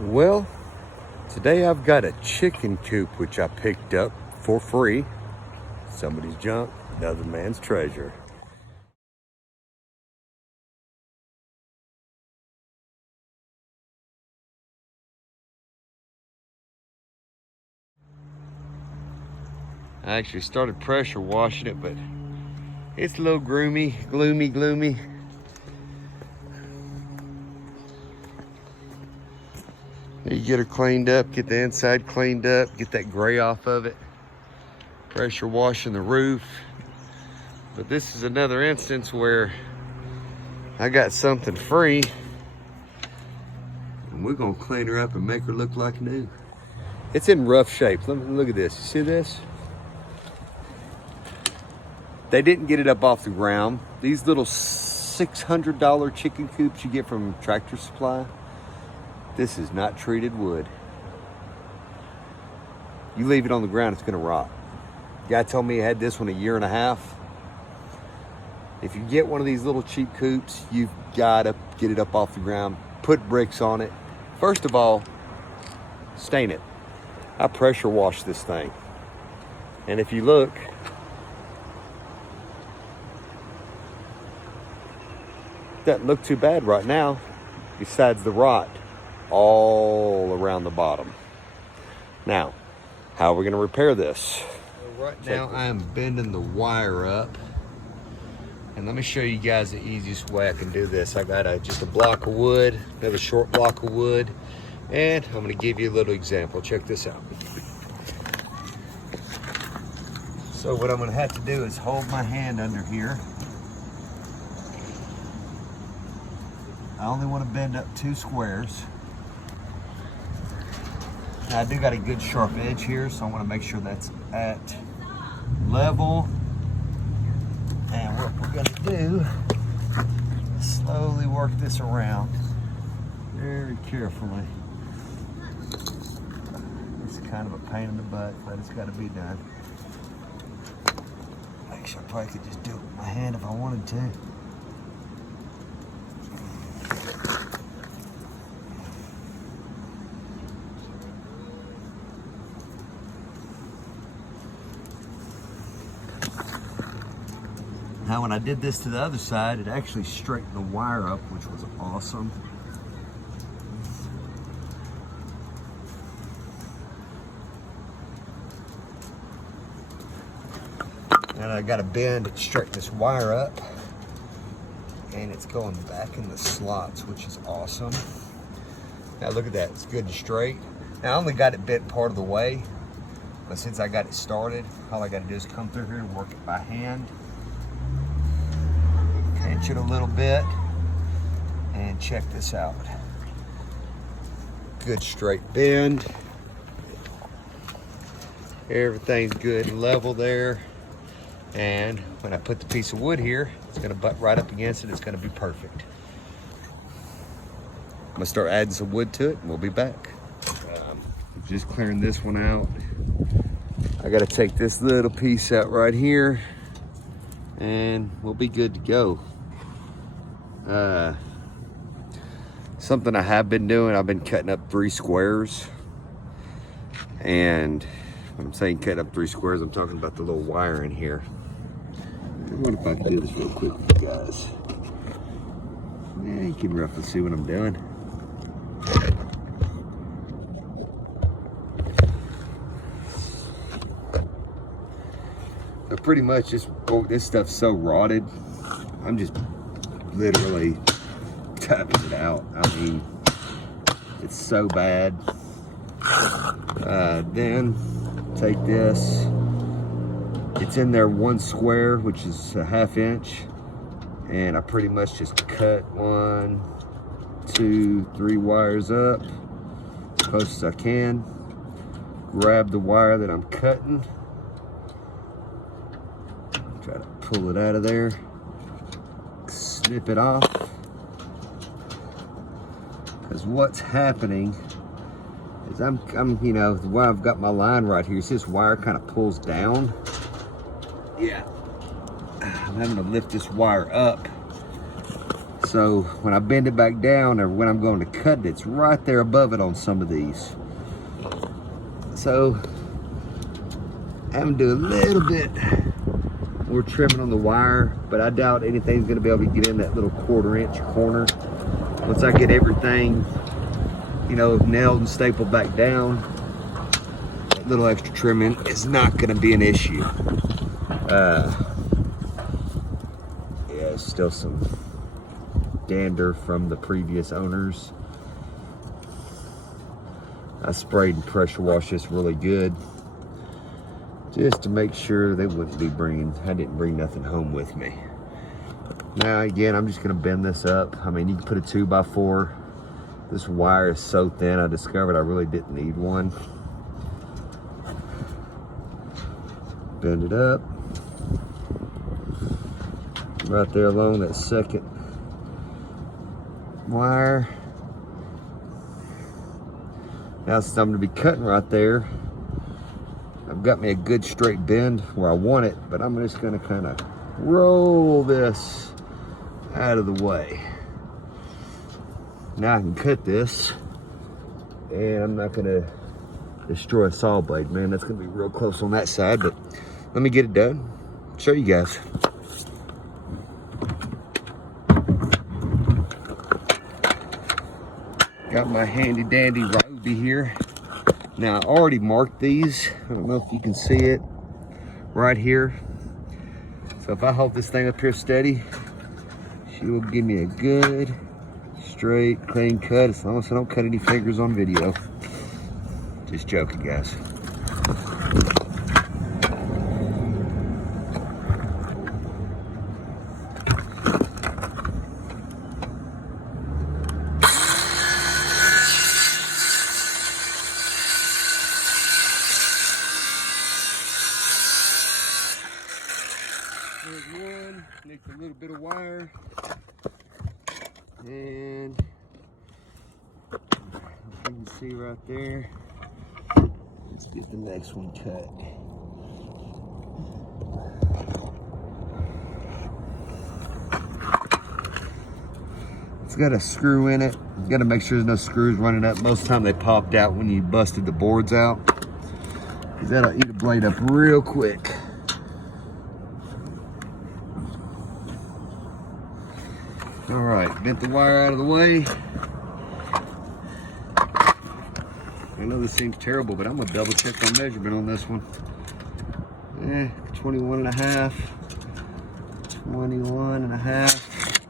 Well, today I've got a chicken coop which I picked up for free. Somebody's junk, another man's treasure. I actually started pressure washing it, but it's a little gloomy. You get her cleaned up, get the inside cleaned up, get that gray off of it. Pressure washing the roof. But this is another instance where I got something free and we're gonna clean her up and make her look like new. It's in rough shape. Look at this. You see this? They didn't get it up off the ground. These little $600 chicken coops you get from Tractor Supply, this is not treated wood. You leave it on the ground, it's gonna rot. Guy told me he had this one a year and a half. If you get one of these little cheap coops, you've gotta get it up off the ground, put bricks on it. First of all, stain it. I pressure washed this thing. And if you look, doesn't look too bad right now, besides the rot all around the bottom. Now, how are we gonna repair this? Right now I am bending the wire up, and let me show you guys the easiest way I can do this. I got just a block of wood, another short block of wood, and I'm gonna give you a little example. Check this out. So what I'm gonna have to do is hold my hand under here. I only want to bend up 2 squares. Now I do got a good sharp edge here, so I want to make sure that's at level. And what we're going to do is slowly work this around very carefully. It's kind of a pain in the butt, but it's got to be done. Actually, I probably could just do it with my hand if I wanted to. Now when I did this to the other side, it actually straightened the wire up, which was awesome. And I got a bend to straighten this wire up. And it's going back in the slots, which is awesome. Now look at that, it's good and straight. Now I only got it bent part of the way, but since I got it started, all I gotta do is come through here and work it by hand. Pinch it a little bit, and check this out. Good straight bend. Everything's good and level there. And when I put the piece of wood here, it's gonna butt right up against it. It's gonna be perfect. I'm gonna start adding some wood to it and we'll be back. Just clearing this one out. I gotta take this little piece out right here and we'll be good to go. Something I have been doing, I've been cutting up 3 squares. And when I'm saying cut up 3 squares, I'm talking about the little wire in here. I wonder if I can do this real quick with you guys. Yeah, you can roughly see what I'm doing. But pretty much this stuff's so rotted, I'm just literally tapping it out. I mean, it's so bad. Then take this. It's in there 1 square, which is a 1/2 inch. And I pretty much just cut 1, 2, 3 wires up as close as I can. Grab the wire that I'm cutting. Try to pull it out of there. Snip it off. Because what's happening is I'm you know, the way I've got my line right here, see this wire kind of pulls down. Yeah. I'm having to lift this wire up So when I bend it back down or when I'm going to cut it, it's right there above it on some of these. So I'm gonna do a little bit more trimming on the wire, but I doubt anything's gonna be able to get in that little 1/4 inch corner. Once I get everything, you know, nailed and stapled back down, that little extra trimming is not gonna be an issue. Yeah, still some dander from the previous owners. I sprayed and pressure washed this really good just to make sure they wouldn't be I didn't bring nothing home with me. Now again, I'm just gonna bend this up. I mean, you can put a 2x4. This wire is so thin, I discovered I really didn't need one. Bend it up. Right there along that second wire. Now since I'm gonna be cutting right there, I've got me a good straight bend where I want it, but I'm just gonna kind of roll this out of the way. Now I can cut this, and I'm not gonna destroy a saw blade, man. That's gonna be real close on that side, but let me get it done, show you guys. Got my handy dandy Ryobi here. Now I already marked these. I don't know if you can see it right here. So if I hold this thing up here steady, she will give me a good, straight, clean cut, as long as I don't cut any fingers on video. Just joking, guys. There's one, needs a little bit of wire. And you can see right there. Let's get the next one cut. It's got a screw in it. You gotta make sure there's no screws running up. Most of the time they popped out when you busted the boards out, because that'll eat a blade up real quick. All right, bent the wire out of the way. I know this seems terrible, but I'm gonna double check my measurement on this one. 21 and a half. 21 and a half.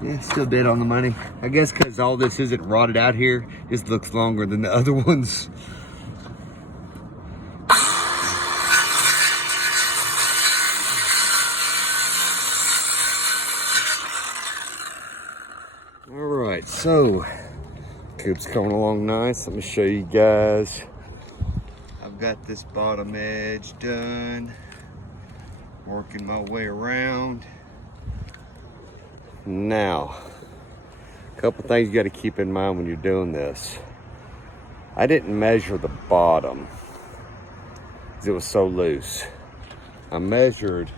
Yeah, still dead on the money. I guess because all this isn't rotted out here, this looks longer than the other ones. All right, so coop's coming along nice. Let me show you guys. I've got this bottom edge done. Working my way around. Now, a couple things you got to keep in mind when you're doing this. I didn't measure the bottom because it was so loose. I measured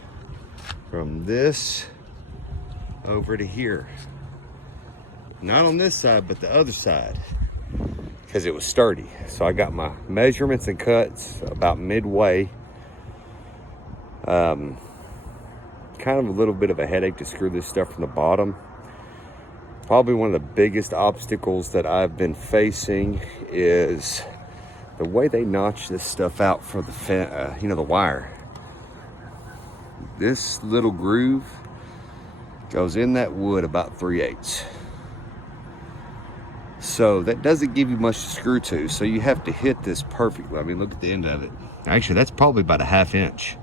from this over to here. Not on this side, but the other side, because it was sturdy. So I got my measurements and cuts about midway. Kind of a little bit of a headache to screw this stuff from the bottom. Probably one of the biggest obstacles that I've been facing is the way they notch this stuff out for the the wire. This little groove goes in that wood about 3/8. So that doesn't give you much to screw to. So you have to hit this perfectly. I mean, look at the end of it. Actually, that's probably about a 1/2 inch.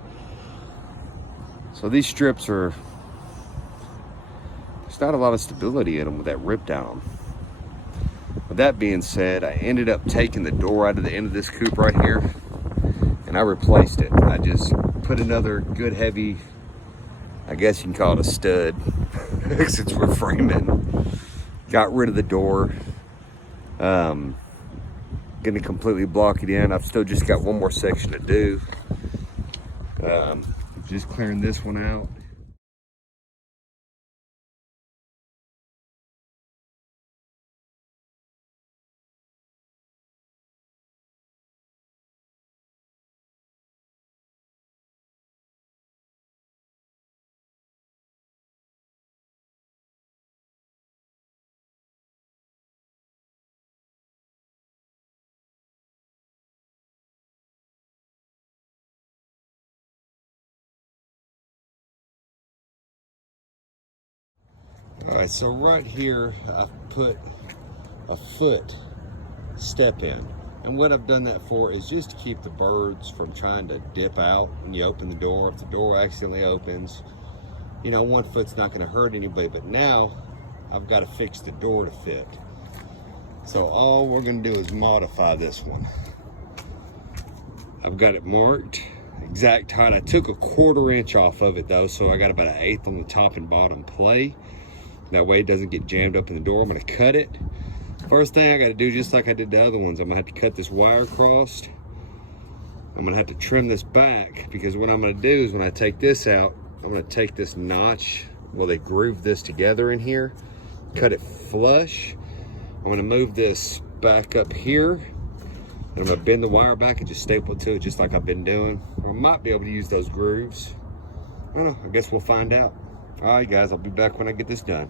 So these strips there's not a lot of stability in them with that rip down. With that being said, I ended up taking the door out of the end of this coop right here, and I replaced it. I just put another good heavy, I guess you can call it a stud, since we're framing. Got rid of the door. Gonna completely block it in. I've still just got one more section to do. Just clearing this one out. right, so right here, I've put a foot step in. And what I've done that for is just to keep the birds from trying to dip out when you open the door. If the door accidentally opens, you know, 1 foot's not gonna hurt anybody, but now I've got to fix the door to fit. So all we're gonna do is modify this one. I've got it marked, exact height. I took a 1/4 inch off of it though, so I got about 1/8 on the top and bottom play. That way it doesn't get jammed up in the door. I'm gonna cut it. First thing I gotta do, just like I did the other ones, I'm gonna have to cut this wire across. I'm gonna have to trim this back, because what I'm gonna do is when I take this out, I'm gonna take this notch, well, they groove this together in here, cut it flush. I'm gonna move this back up here. And I'm gonna bend the wire back and just staple it to it, just like I've been doing. Or I might be able to use those grooves. I don't know, I guess we'll find out. All right, guys, I'll be back when I get this done.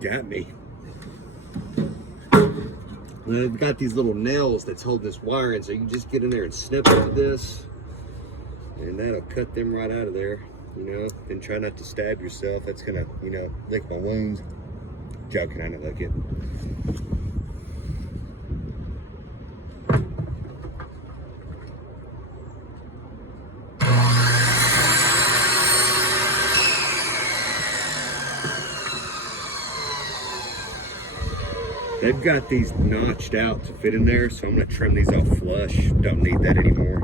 Got me. They've got these little nails that's holding this wire in, so you can just get in there and snip it with this, and that'll cut them right out of there, you know. And try not to stab yourself. That's gonna, you know, lick my wounds. Joking, I don't like it. They've got these notched out to fit in there, so I'm gonna trim these off flush. Don't need that anymore.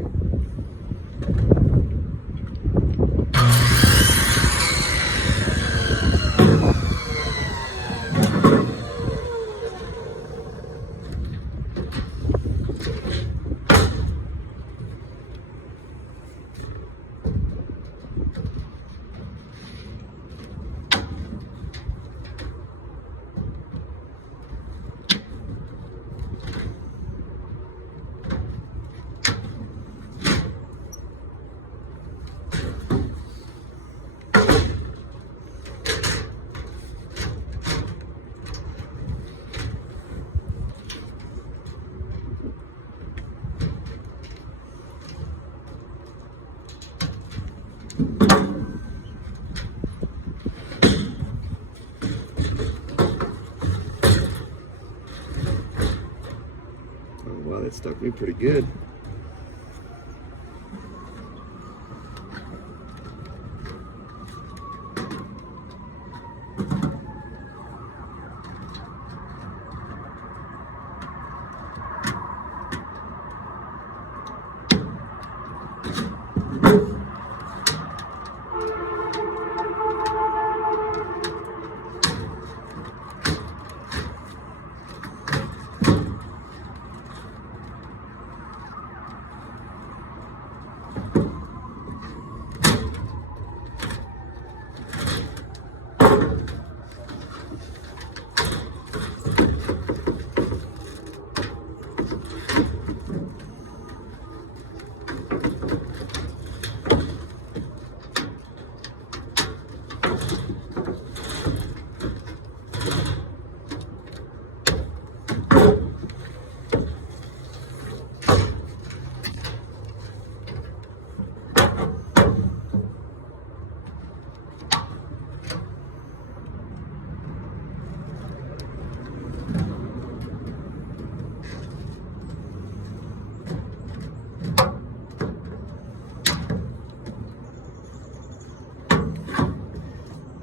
Wow, that stuck me pretty good.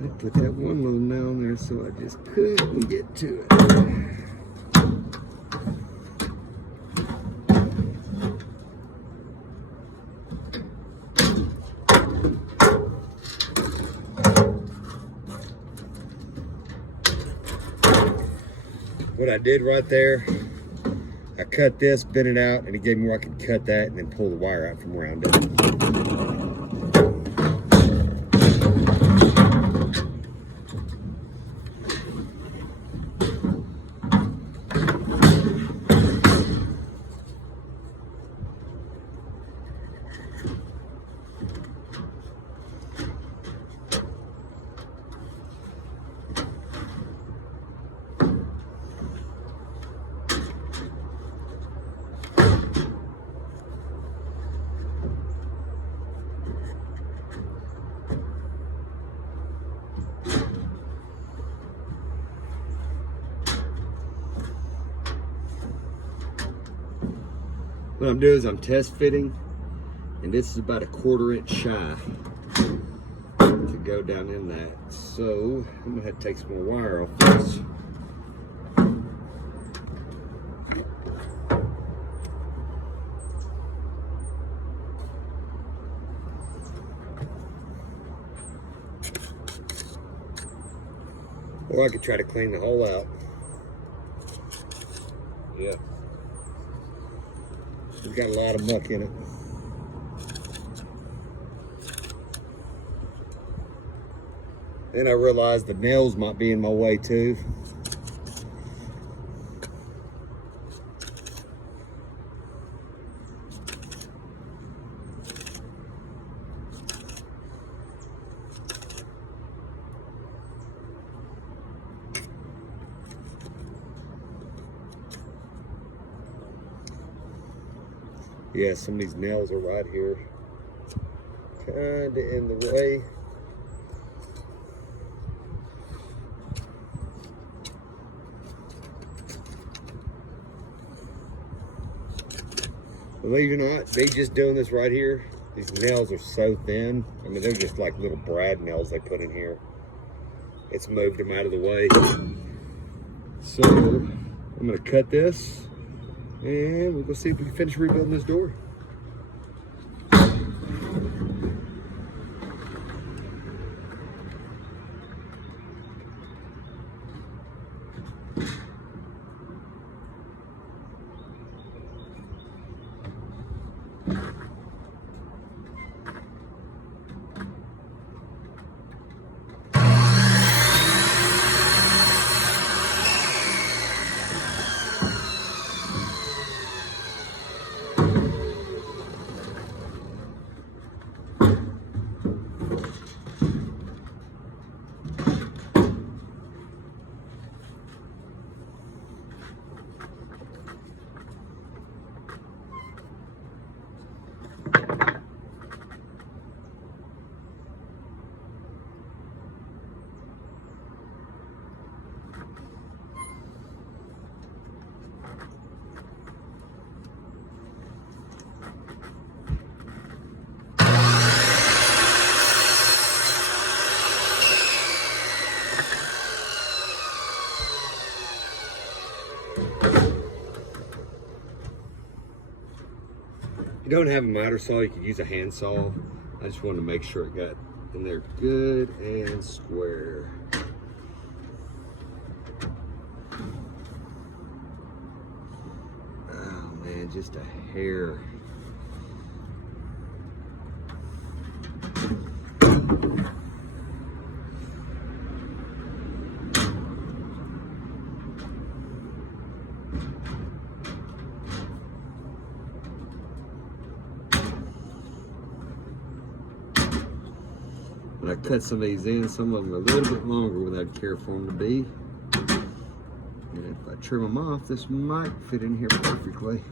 I put that one little nail in there so I just couldn't get to it. What I did right there, I cut this, bent it out, and it gave me where I could cut that and then pull the wire out from around it. What I'm doing is I'm test fitting, and this is about 1/4 inch shy to go down in that. So I'm gonna have to take some more wire off this. Or I could try to clean the hole out. Yeah. It's got a lot of muck in it. Then I realized the nails might be in my way too. Yeah, some of these nails are right here, kinda in the way. Believe it or not, they just doing this right here. These nails are so thin. I mean, they're just like little brad nails they put in here. It's moved them out of the way. So I'm gonna cut this, and we'll go see if we can finish rebuilding this door. If you don't have a miter saw, you can use a hand saw. I just wanted to make sure it got in there good and square. Oh man, just a hair. When I cut some of these in, some of them are a little bit longer than I'd care for them to be. And if I trim them off, this might fit in here perfectly.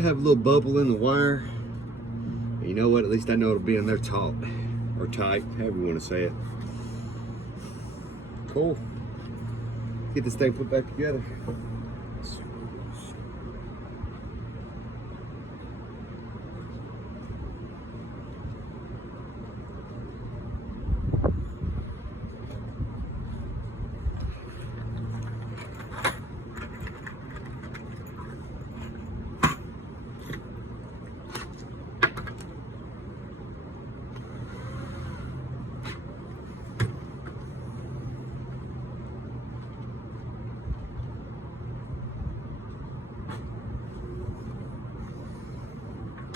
I have a little bubble in the wire. And you know what? At least I know it'll be in there taut or tight, however you want to say it. Cool. Get this thing put back together.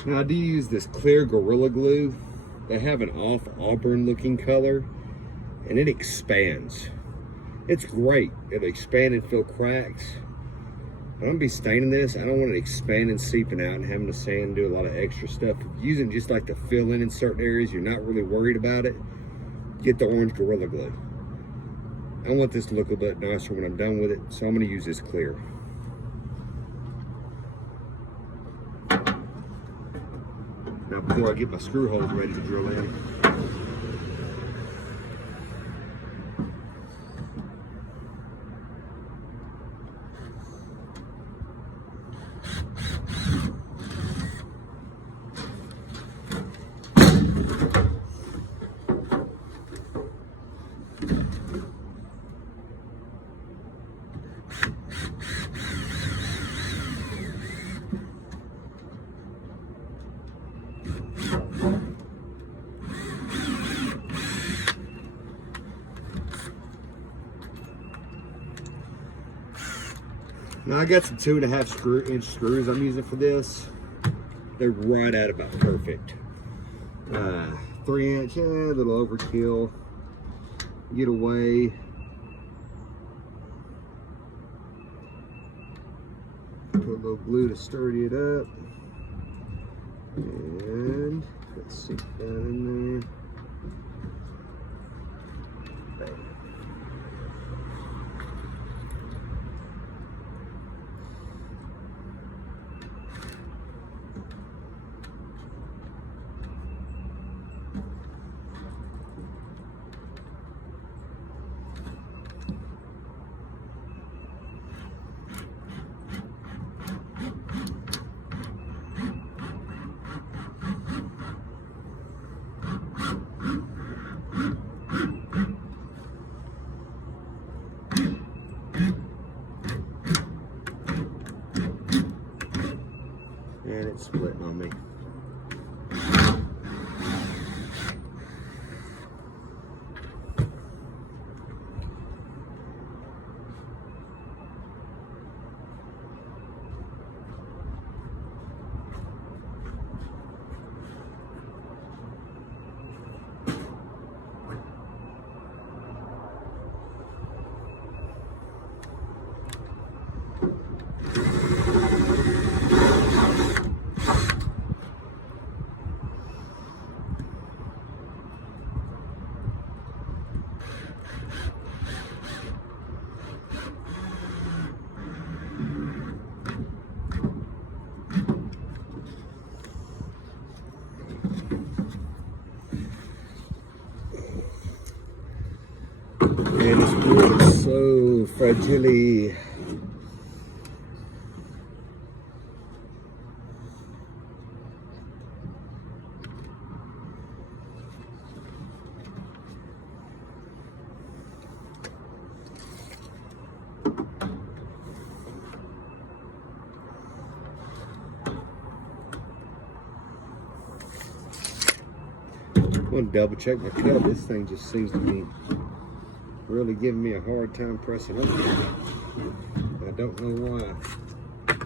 Now I do use this clear Gorilla Glue. They have an off auburn looking color and it expands. It's great. It'll expand and fill cracks. I'm gonna be staining this. I don't want it expanding, seeping out and having to sand and do a lot of extra stuff. If you're using just like to fill in certain areas, you're not really worried about it, get the orange Gorilla Glue. I want this to look a bit nicer when I'm done with it, so I'm gonna use this clear. Now before I get my screw holes ready to drill in. Now I got some 2.5 inch screws I'm using for this. They're right at about perfect. 3 inch, a little overkill. Get away. Put a little glue to sturdy it up. And let's sink that in there. Bam. And it's splitting on me. And this wood is so fragile. I'm going to double check my cut. This thing just seems to be really giving me a hard time pressing up. I don't know why.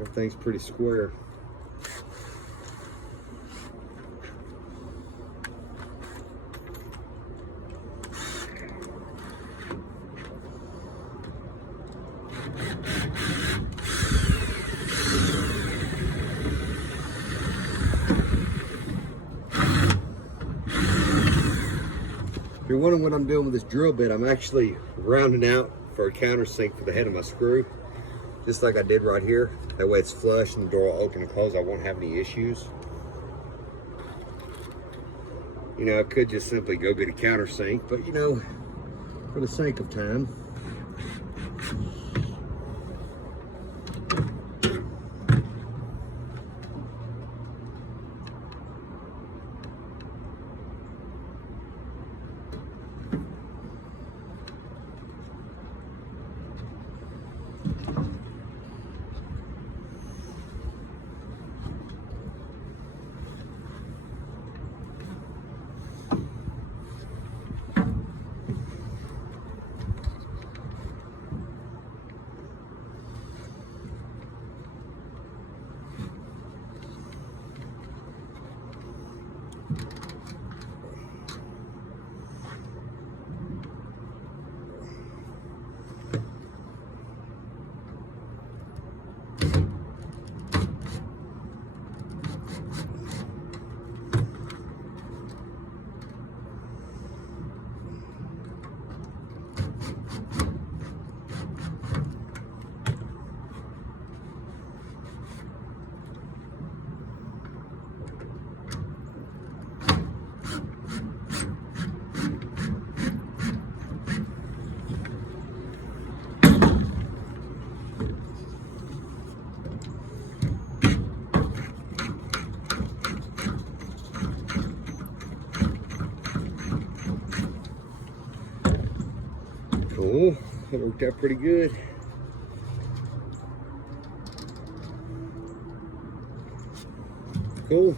Everything's pretty square. If you're wondering what I'm doing with this drill bit, I'm actually rounding out for a countersink for the head of my screw. just like I did right here. That way it's flush and the door will open and close. I won't have any issues. You know, I could just simply go get a countersink, but you know, for the sake of time, cool. That worked out pretty good. Cool.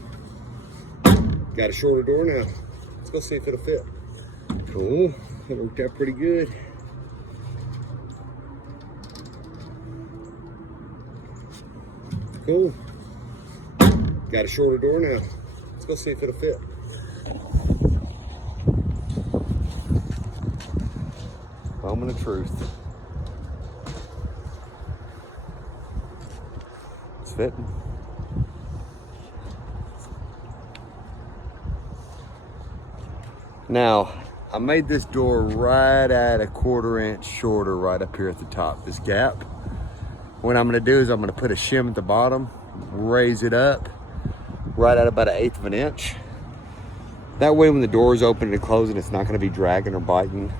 Got a shorter door now. Let's go see if it'll fit. Cool. That worked out pretty good. Cool. Got a shorter door now. Let's go see if it'll fit. Moment of truth. It's fitting. Now, I made this door right at a 1/4 inch shorter right up here at the top, this gap. What I'm gonna do is I'm gonna put a shim at the bottom, raise it up right at about 1/8 of an inch. That way when the door is open and closing, it's not gonna be dragging or biting.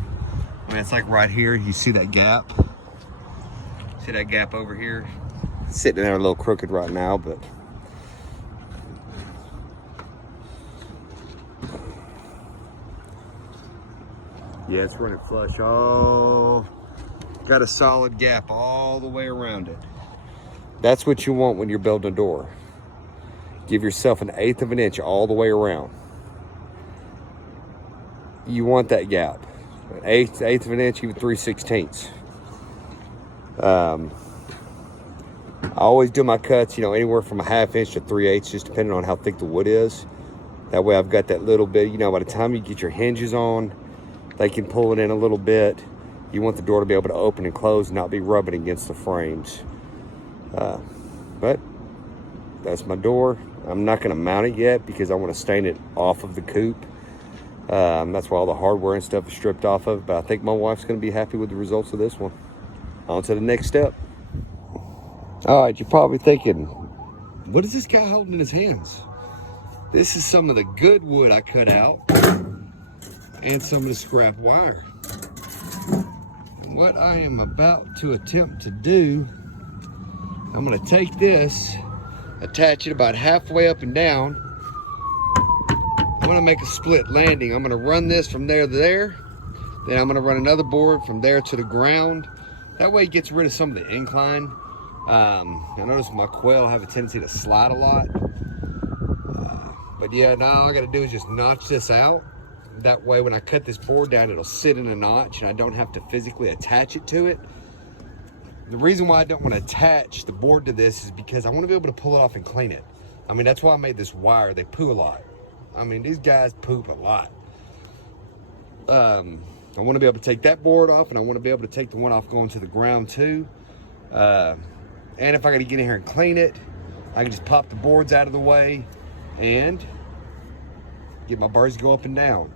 I mean, it's like right here, you see that gap? See that gap over here? It's sitting there a little crooked right now, but yeah, it's running flush. Oh, got a solid gap all the way around it. That's what you want when you're building a door. Give yourself 1/8 of an inch all the way around. You want that gap. An eighth of an inch, even 3/16. I always do my cuts, you know, anywhere from 1/2 inch to 3/8, just depending on how thick the wood is. That way I've got that little bit, you know, by the time you get your hinges on, they can pull it in a little bit. You want the door to be able to open and close, not be rubbing against the frames. But that's my door. I'm not gonna mount it yet because I want to stain it off of the coop. That's why all the hardware and stuff is stripped off of, but I think my wife's gonna be happy with the results of this one. On to the next step. All right, you're probably thinking, what is this guy holding in his hands? This is some of the good wood I cut out and some of the scrap wire. What I am about to attempt to do, I'm gonna take this, attach it about halfway up and down. I'm gonna make a split landing. I'm gonna run this from there to there. Then I'm gonna run another board from there to the ground. That way it gets rid of some of the incline. I notice my Quail have a tendency to slide a lot. But yeah, now all I gotta do is just notch this out. That way when I cut this board down, it'll sit in a notch and I don't have to physically attach it to it. The reason why I don't want to attach the board to this is because I want to be able to pull it off and clean it. I mean, that's why I made this wire. They poo a lot. I mean, these guys poop a lot. I want to be able to take that board off, and I want to be able to take the one off going to the ground too. And if I got to get in here and clean it, I can just pop the boards out of the way and get my birds to go up and down.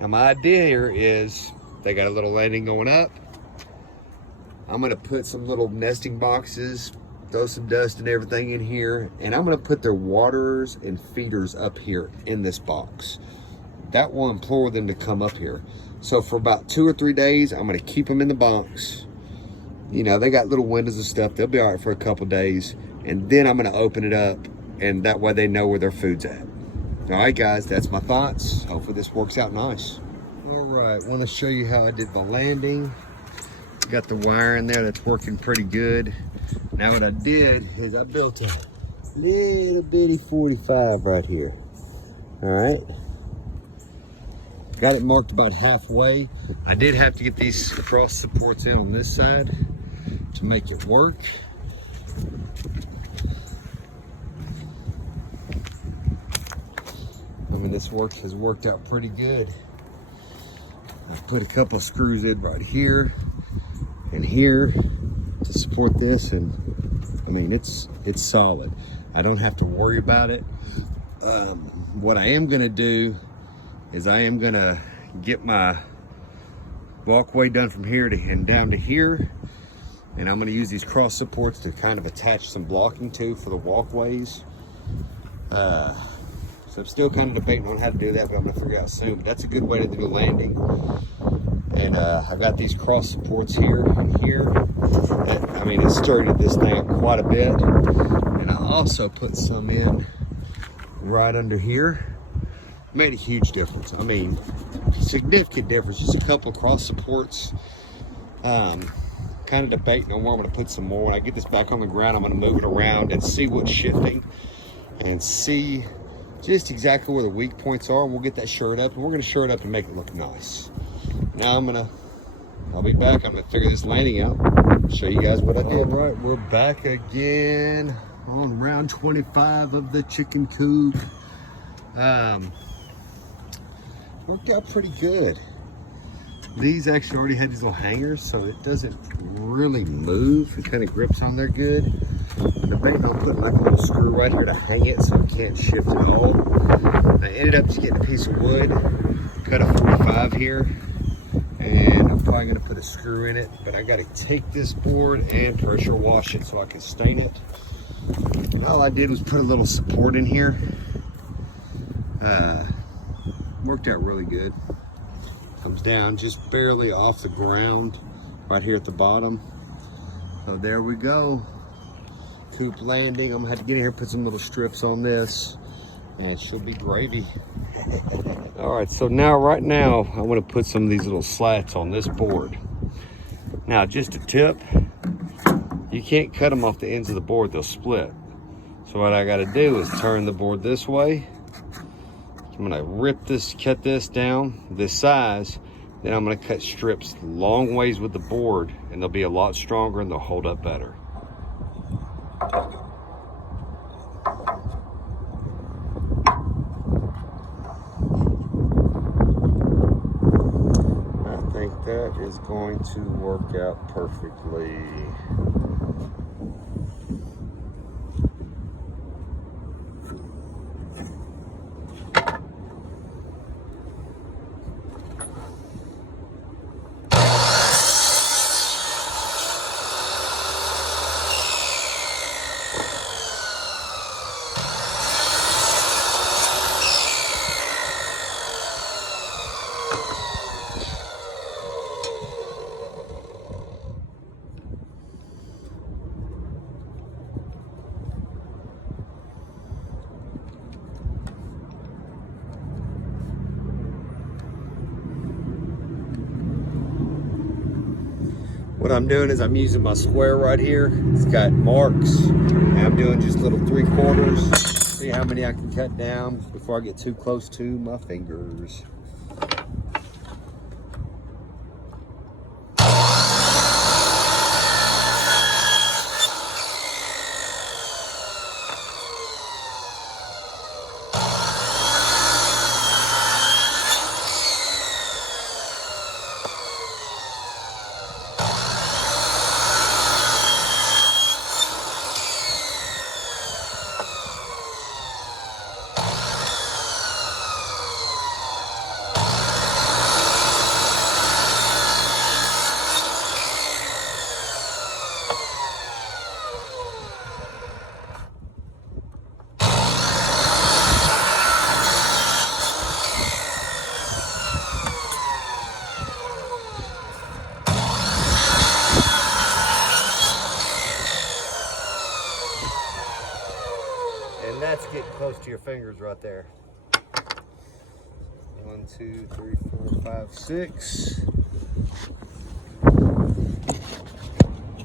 Now my idea here is they got a little landing going up. I'm gonna put some little nesting boxes, throw some dust and everything in here, and I'm gonna put their waterers and feeders up here in this box. That will implore them to come up here. So for about 2 or 3 days, I'm gonna keep them in the box. You know, they got little windows and stuff. They'll be all right for a couple days. And then I'm gonna open it up, and that way they know where their food's at. All right, guys, that's my thoughts. Hopefully this works out nice. All right, I wanna show you how I did the landing. Got the wire in there, that's working pretty good. Now what I did is I built a little bitty 45 right here. All right. Got it marked about halfway. I did have to get these cross supports in on this side to make it work. I mean, this work has worked out pretty good. I put a couple of screws in right here and here to support this, and I mean, it's solid. I don't have to worry about it. What I am gonna do is I am gonna get my walkway done from here to and down to here, and I'm gonna use these cross supports to kind of attach some blocking to for the walkways. So I'm still kind of debating on how to do that, but I'm gonna figure it out soon. But that's a good way to do the landing. And I've got these cross supports here and here. I mean, it sturdied this thing up quite a bit. And I also put some in right under here. Made a huge difference. I mean, significant difference. Just a couple of cross supports. Kind of debating on where I'm gonna put some more. When I get this back on the ground, I'm gonna move it around and see what's shifting and see just exactly where the weak points are. And we'll get that shirt up, and we're gonna shirt it up and make it look nice. Now I'll be back. I'm gonna figure this landing out, show you guys what I did. All right, we're back again on round 25 of the chicken coop. Worked out pretty good. These actually already had these little hangers, so it doesn't really move. It kind of grips on there good. I'm debating on putting like a little screw right here to hang it so it can't shift at all. I ended up just getting a piece of wood, cut a 45 here, and I'm probably gonna put a screw in it, but I gotta take this board and pressure wash it so I can stain it. And all I did was put a little support in here. Worked out really good. Comes down just barely off the ground right here at the bottom. So there we go. Coop landing. I'm gonna have to get in here and put some little strips on this, and it should be gravy. All right, so right now, I'm gonna put some of these little slats on this board. Now, just a tip, you can't cut them off the ends of the board, they'll split. So what I gotta do is turn the board this way. I'm gonna cut this down this size, then I'm gonna cut strips long ways with the board, and they'll be a lot stronger and they'll hold up better. I think that is going to work out perfectly. What I'm doing is I'm using my square right here. It's got marks, and I'm doing just little 3/4. See how many I can cut down before I get too close to my fingers. close to your fingers right there. 1, 2, 3, 4, 5, 6.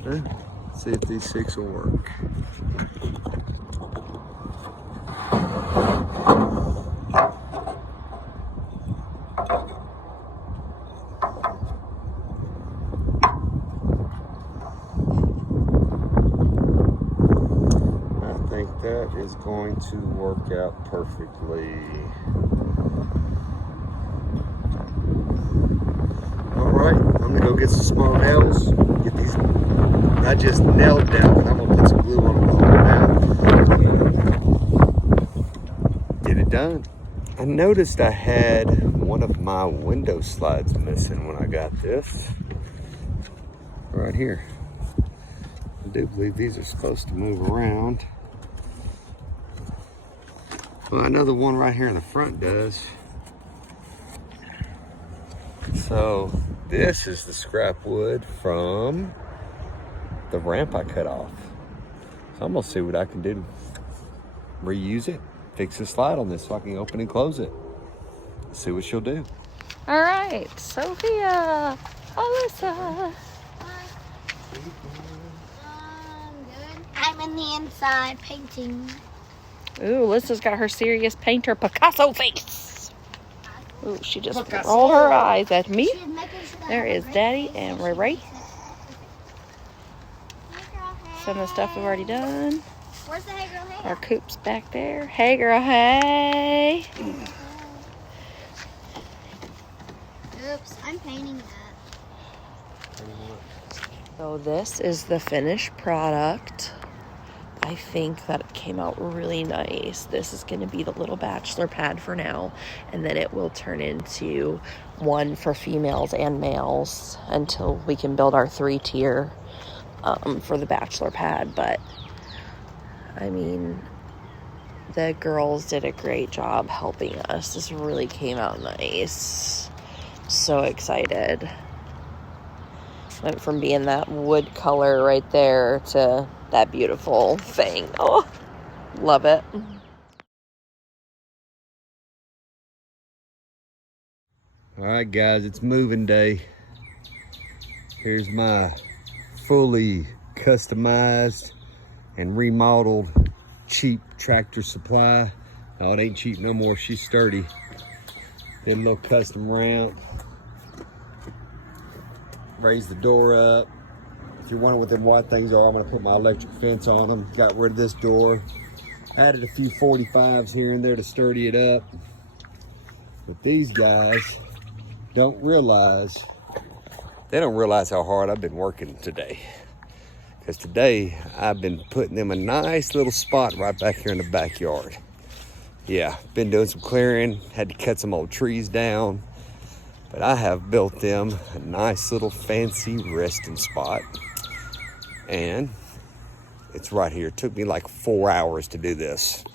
Let's see if these 6 will work. I think that is going to work out perfectly. Alright, I'm gonna go get some small nails, get these not just nailed down, but I'm gonna put some glue on them now. Get it done. I noticed I had one of my window slides missing when I got this. Right here. I do believe these are supposed to move around. Well, I know the one right here in the front does. So this is the scrap wood from the ramp I cut off. So I'm gonna see what I can do to reuse it, fix the slide on this so I can open and close it. See what she'll do. All right, Sophia, Alyssa. Good. I'm in the inside painting. Ooh, Alyssa's got her serious painter Picasso face. Ooh, she just rolled her eyes at me. There is Daddy and Ray Ray. Some of the stuff we've already done. Where's the hey girl hey? Our coops back there. Hey girl, hey. Oops, I'm painting that. So this is the finished product. I think that it came out really nice. This is going to be the little bachelor pad for now, and then it will turn into one for females and males until we can build our 3-tier for the bachelor pad. But I mean, the girls did a great job helping us. This really came out nice. So excited. Went from being that wood color right there to that beautiful thing. Oh, love it. All right, guys, it's moving day. Here's my fully customized and remodeled cheap tractor supply. Oh, it ain't cheap no more. She's sturdy. Did a little custom ramp. Raised the door up. If you're wondering what them white things are, I'm gonna put my electric fence on them. Got rid of this door. Added a few 45s here and there to sturdy it up. But these guys don't realize, they don't realize how hard I've been working today. Because today I've been putting them a nice little spot right back here in the backyard. Yeah, been doing some clearing, had to cut some old trees down. But I have built them a nice little fancy resting spot. And it's right here. It took me like 4 hours to do this.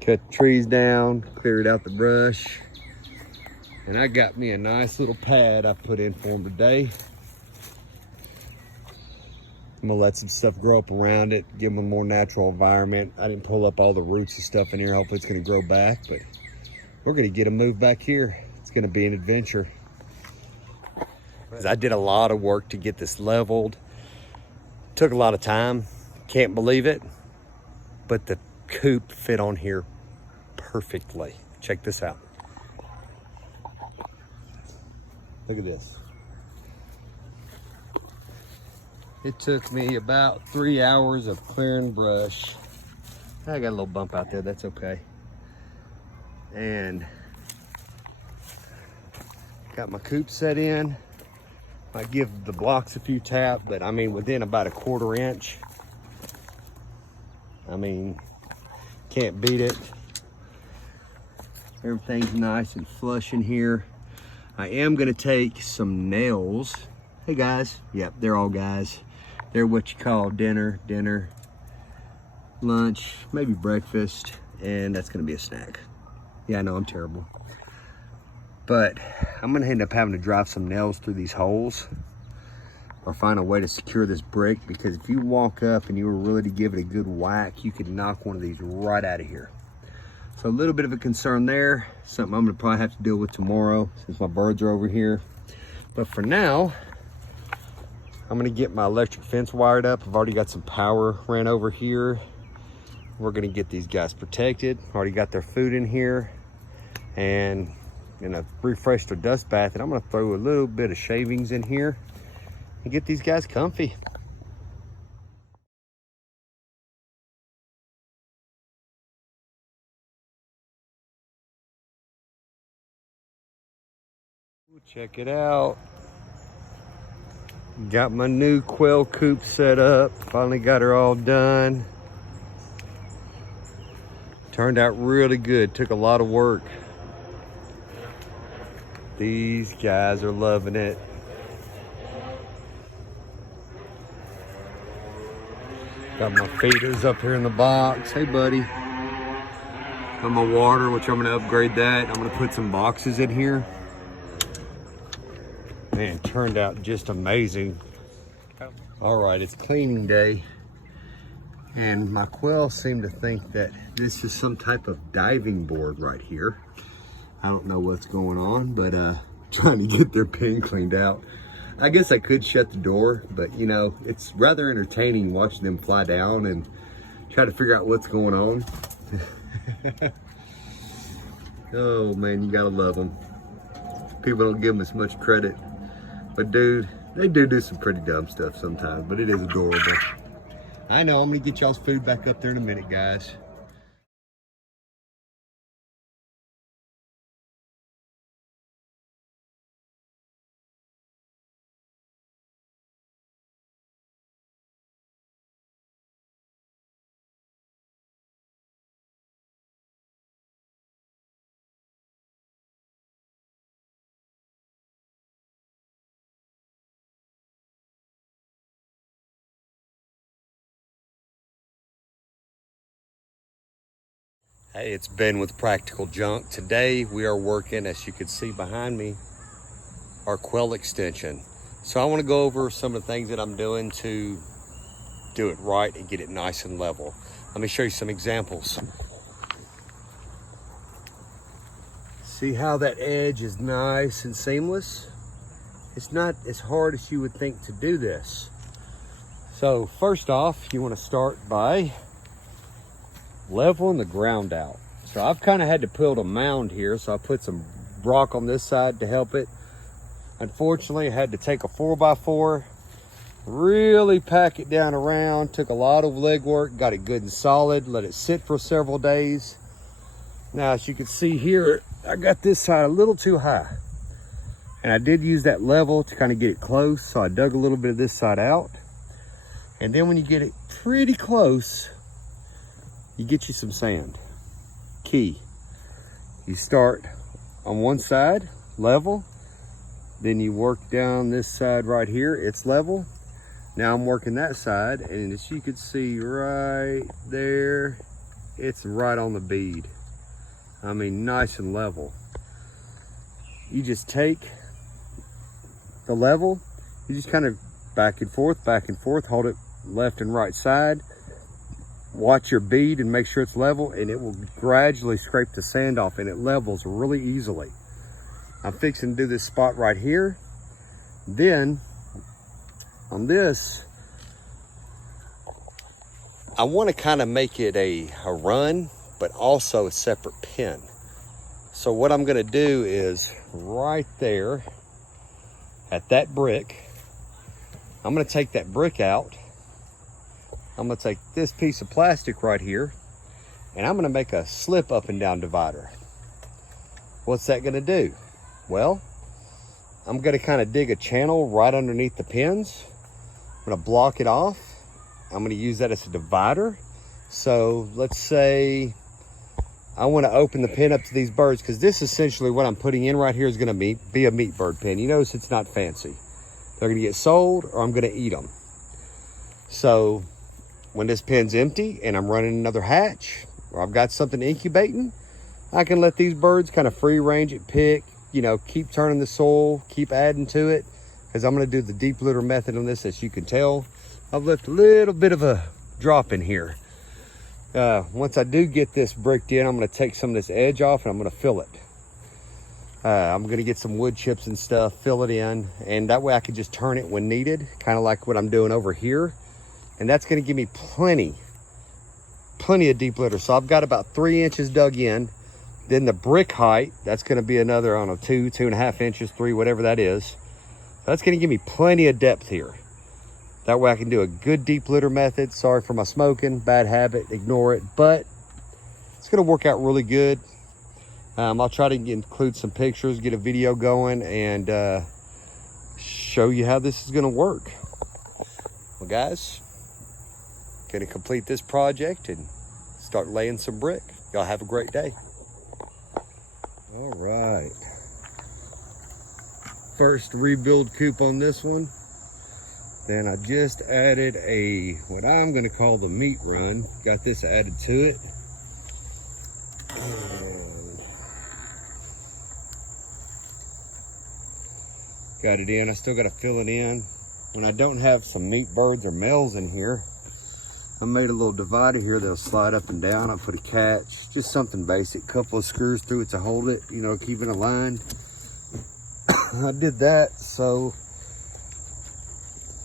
Cut the trees down, cleared out the brush. And I got me a nice little pad I put in for them today. I'm gonna let some stuff grow up around it, give them a more natural environment. I didn't pull up all the roots and stuff in here. Hopefully it's gonna grow back, but we're gonna get them moved back here. It's gonna be an adventure. I did a lot of work to get this leveled. Took a lot of time, can't believe it, but the coop fit on here perfectly. Check this out. Look at this. It took me about 3 hours of clearing brush. I got a little bump out there, that's okay. And got my coop set in. I give the blocks a few taps, but I mean within about a 1/4 inch. I mean, can't beat it. Everything's nice and flush in here. I am gonna take some nails. Hey guys, yep, they're all guys. They're what you call dinner, lunch, maybe breakfast, and that's gonna be a snack. Yeah, I know I'm terrible. But I'm gonna end up having to drive some nails through these holes. or find a way to secure this brick, because if you walk up and you were really to give it a good whack, you could knock one of these right out of here. So a little bit of a concern there, something I'm gonna probably have to deal with tomorrow since my birds are over here. But for now, I'm gonna get my electric fence wired up. I've already got some power ran over here. We're gonna get these guys protected. Already got their food in here, and gonna refresh their dust bath, and I'm gonna throw a little bit of shavings in here and get these guys comfy. Check it out. Got my new quail coop set up. Finally got her all done. Turned out really good. Took a lot of work. These guys are loving it. Got my feeders up here in the box. Hey, buddy. Got my water, which I'm gonna upgrade that. I'm gonna put some boxes in here. Man, turned out just amazing. All right, it's cleaning day, and my quail seem to think that this is some type of diving board right here. I don't know what's going on, but trying to get their pen cleaned out. I guess I could shut the door, but you know, it's rather entertaining watching them fly down and try to figure out what's going on. Oh man, you gotta love them. People don't give them as much credit. But dude, they do some pretty dumb stuff sometimes, but it is adorable. I know, I'm gonna get y'all's food back up there in a minute, guys. Hey, it's Ben with Practical Junk. Today we are working, as you can see behind me, our quail extension. So I want to go over some of the things that I'm doing to do it right and get it nice and level. Let me show you some examples. See how that edge is nice and seamless? It's not as hard as you would think to do this. So first off, you want to start by leveling the ground out. So I've kind of had to build a mound here, so I put some rock on this side to help it. Unfortunately, I had to take a 4x4, really pack it down around, took a lot of legwork, got it good and solid, let it sit for several days. Now, as you can see here, I got this side a little too high, and I did use that level to kind of get it close, so I dug a little bit of this side out. And then when you get it pretty close, you get you some sand. Key. You start on one side, level, then you work down this side right here, it's level. Now I'm working that side, and as you can see right there, it's right on the bead. I mean, nice and level. You just take the level, you just kind of back and forth, hold it left and right side. Watch your bead and make sure it's level, and it will gradually scrape the sand off, and it levels really easily. I'm fixing to do this spot right here. Then on this, I want to kind of make it a run, but also a separate pin. So what I'm going to do is right there at that brick, I'm going to take that brick out. I'm gonna take this piece of plastic right here, and I'm gonna make a slip up and down divider. What's that gonna do? Well, I'm gonna kind of dig a channel right underneath the pins. I'm gonna block it off. I'm gonna use that as a divider. So let's say I wanna open the pin up to these birds, because this essentially what I'm putting in right here is gonna be a meat bird pin. You notice it's not fancy. They're gonna get sold, or I'm gonna eat them. So when this pin's empty and I'm running another hatch, or I've got something incubating, I can let these birds kind of free range it, pick, you know, keep turning the soil, keep adding to it, because I'm going to do the deep litter method on this. As you can tell, I've left a little bit of a drop in here. Once I do get this bricked in, I'm going to take some of this edge off and I'm going to fill it. I'm going to get some wood chips and stuff, fill it in, and that way I can just turn it when needed, kind of like what I'm doing over here. And that's going to give me plenty of deep litter. So I've got about 3 inches dug in. Then the brick height, that's going to be another, I don't know, 2.5 inches, 3, whatever that is. So that's going to give me plenty of depth here. That way I can do a good deep litter method. Sorry for my smoking, bad habit, ignore it, but it's going to work out really good. I'll try to include some pictures, get a video going, and show you how this is going to work. Well, guys, going to complete this project and start laying some brick. Y'all have a great day. All right. First rebuild coop on this one. Then I just added what I'm going to call the meat run. Got this added to it. And got it in. I still got to fill it in. When I don't have some meat birds or males in here, I made a little divider here that'll slide up and down. I put a catch, just something basic, couple of screws through it to hold it, you know, keep it aligned. I did that, so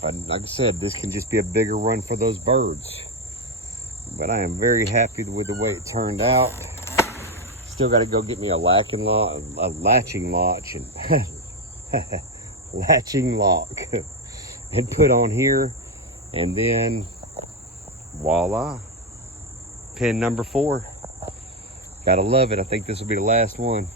like I said, this can just be a bigger run for those birds. But I am very happy with the way it turned out. Still got to go get me a latching lock and put on here, and then voila, pin number 4. Gotta love it. I think this will be the last one.